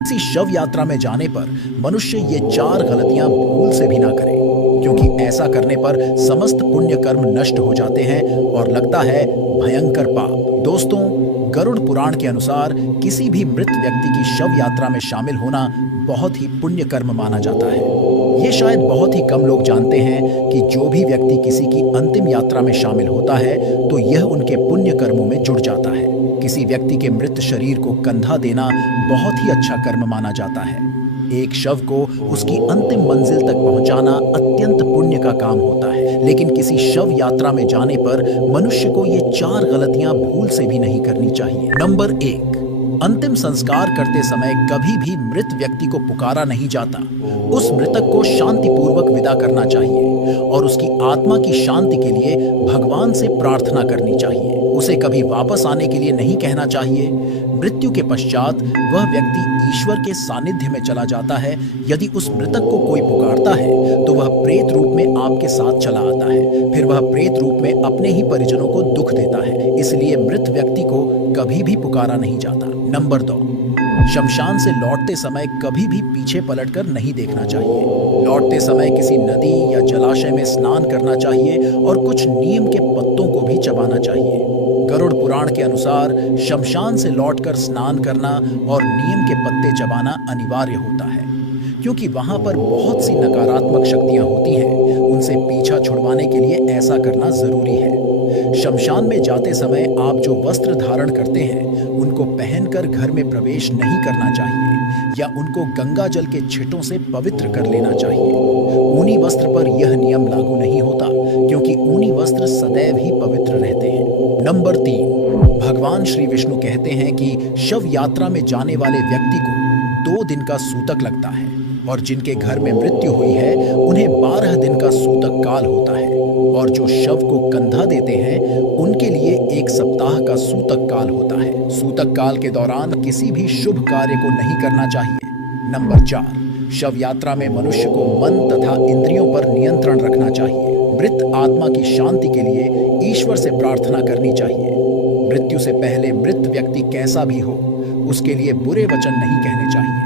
किसी शव यात्रा में जाने पर मनुष्य ये 4 गलतियां भूल से भी ना करे, क्योंकि ऐसा करने पर समस्त पुण्य कर्म नष्ट हो जाते हैं और लगता है भयंकर पाप। दोस्तों, गरुड़ पुराण के अनुसार किसी भी मृत व्यक्ति की शव यात्रा में शामिल होना बहुत ही पुण्य कर्म माना जाता है। ये शायद बहुत ही कम लोग जानते हैं कि जो भी व्यक्ति किसी की अंतिम यात्रा में शामिल होता है तो यह उनके पुण्य कर्मों में जुड़ जाता है। किसी व्यक्ति के मृत शरीर को कंधा देना बहुत ही अच्छा कर्म माना जाता है। एक शव को उसकी अंतिम मंजिल तक पहुंचाना अत्यंत पुण्य का काम होता है, लेकिन किसी शव यात्रा में जाने पर मनुष्य को ये 4 गलतियां भूल से भी नहीं करनी चाहिए। नंबर 1, अंतिम संस्कार करते समय कभी भी मृत व्यक्ति को पुकारा नहीं जाता। उस मृतक को शांतिपूर्वक विदा करना चाहिए और उसकी आत्मा की शांति के लिए भगवान से प्रार्थना करनी चाहिए। उसे कभी वापस आने के लिए नहीं कहना चाहिए। मृत्यु के पश्चात वह व्यक्ति ईश्वर के सानिध्य में चला जाता है। यदि उस मृतक को कोई पुकारता है तो वह प्रेत रूप में आपके साथ चला आता है। फिर वह प्रेत रूप में अपने ही परिजनों को दुख देता है। इसलिए मृत व्यक्ति को कभी भी पुकारा नहीं जाता। नंबर 2, शमशान से लौटते समय कभी भी पीछे पलटकर नहीं देखना चाहिए। लौटते समय किसी नदी या जलाशय में स्नान करना चाहिए और कुछ नीम के पत्तों को भी चबाना चाहिए। गरुड़ पुराण के अनुसार शमशान से लौटकर स्नान करना और नीम के पत्ते चबाना अनिवार्य होता है, क्योंकि वहां पर बहुत सी नकारात्मक शक्तियां होती हैं। उनसे पीछा छुड़वाने के लिए ऐसा करना जरूरी है। शमशान में जाते समय आप जो वस्त्र धारण करते हैं उनको पहनकर घर में प्रवेश नहीं करना चाहिए या उनको गंगा जल के छिटों से पवित्र कर लेना चाहिए। ऊनी वस्त्र पर यह नियम लागू नहीं होता, क्योंकि ऊनी वस्त्र सदैव ही पवित्र रहते हैं। नंबर 3, भगवान श्री विष्णु कहते हैं कि शव यात्रा में जाने वाले व्यक्ति को 2 दिन का सूतक लगता है और जिनके घर में मृत्यु हुई है उन्हें 12 दिन का सूतक काल होता है, और जो शव को कंधा देते हैं उनके लिए 1 सप्ताह का सूतक काल होता है। सूतक काल के दौरान किसी भी शुभ कार्य को नहीं करना चाहिए। नंबर 4, शव यात्रा में मनुष्य को मन तथा इंद्रियों पर नियंत्रण रखना चाहिए। मृत आत्मा की शांति के लिए ईश्वर से प्रार्थना करनी चाहिए। मृत्यु से पहले मृत व्यक्ति कैसा भी हो, उसके लिए बुरे वचन नहीं कहने चाहिए।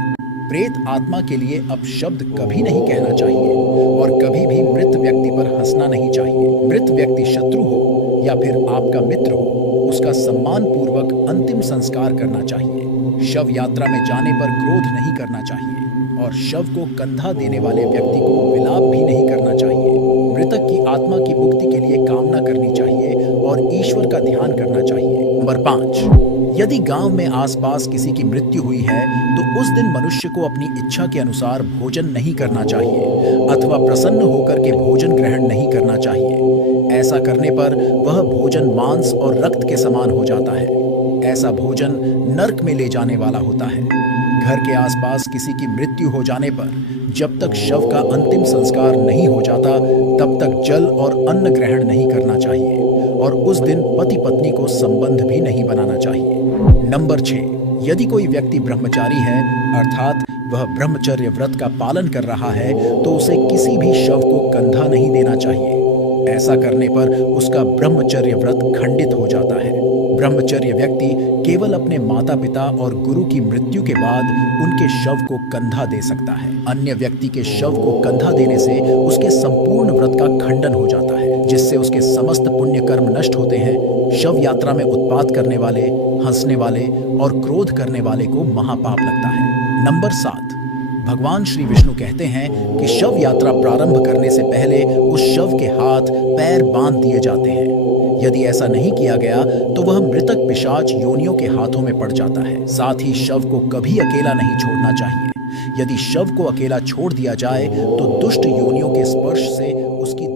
प्रेत आत्मा के लिए अपशब्द कभी नहीं कहना चाहिए और कभी भी मृत व्यक्ति पर हंसना नहीं चाहिए। मृत व्यक्ति शत्रु हो या फिर आपका मित्र हो, उसका सम्मान पूर्वक अंतिम संस्कार करना चाहिए। शव यात्रा में जाने पर क्रोध नहीं करना चाहिए और शव को कंधा देने वाले व्यक्ति को विलाप भी नहीं करना चाहिए। मृतक की आत्मा की मुक्ति के लिए कामना करनी चाहिए और ईश्वर का ध्यान करना चाहिए। नंबर 5, यदि गांव में आसपास किसी की मृत्यु हुई है तो उस दिन मनुष्य को अपनी इच्छा के अनुसार भोजन नहीं करना चाहिए अथवा प्रसन्न होकर के भोजन ग्रहण नहीं करना चाहिए। ऐसा करने पर वह भोजन मांस और रक्त के समान हो जाता है। ऐसा भोजन नरक में ले जाने वाला होता है। घर के आसपास किसी की मृत्यु हो जाने पर जब तक शव का अंतिम संस्कार नहीं हो जाता तब तक जल और अन्न ग्रहण नहीं करना चाहिए और उस दिन पति पत्नी को संबंध भी नहीं बनाना चाहिए। नंबर 6, यदि कोई व्यक्ति ब्रह्मचारी है अर्थात वह ब्रह्मचर्य व्रत का पालन कर रहा है तो उसे किसी भी शव को कंधा नहीं देना चाहिए। ऐसा करने पर उसका ब्रह्मचर्य व्रत खंडित हो जाता है। ब्रह्मचर्य व्यक्ति केवल अपने माता पिता और गुरु की मृत्यु के बाद उनके शव को कंधा दे सकता है। अन्य व्यक्ति के शव को कंधा देने से उसके संपूर्ण व्रत का खंडन हो जाता है, जिससे उसके समस्त पुण्य कर्म नष्ट होते हैं। शव यात्रा में उत्पात करने वाले, हंसने वाले और क्रोध करने वाले को महापाप लगता है। नंबर 7, भगवान श्री विष्णु कहते हैं कि शव यात्रा प्रारंभ करने से पहले उस शव के हाथ पैर बांध दिए जाते हैं। यदि ऐसा नहीं किया गया तो वह मृतक पिशाच योनियों के हाथों में पड़ जाता है। साथ ही शव को कभी अकेला नहीं छोड़ना चाहिए। यदि शव को अकेला छोड़ दिया जाए तो दुष्ट योनियों के स्पर्श से उसकी